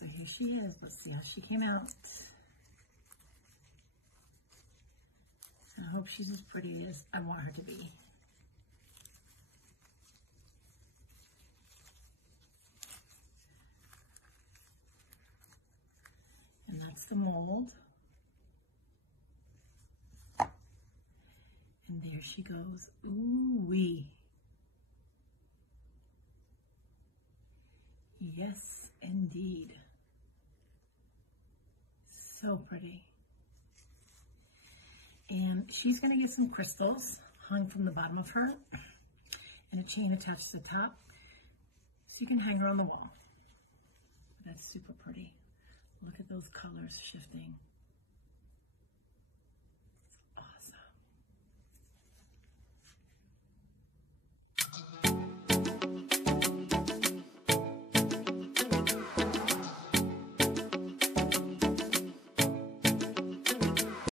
So here she is. Let's see how she came out. I hope she's as pretty as I want her to be. And that's the mold. And there she goes. Ooh-wee. Yes, indeed. So pretty. And she's going to get some crystals hung from the bottom of her and a chain attached to the top so you can hang her on the wall. That's super pretty. Look at those colors shifting.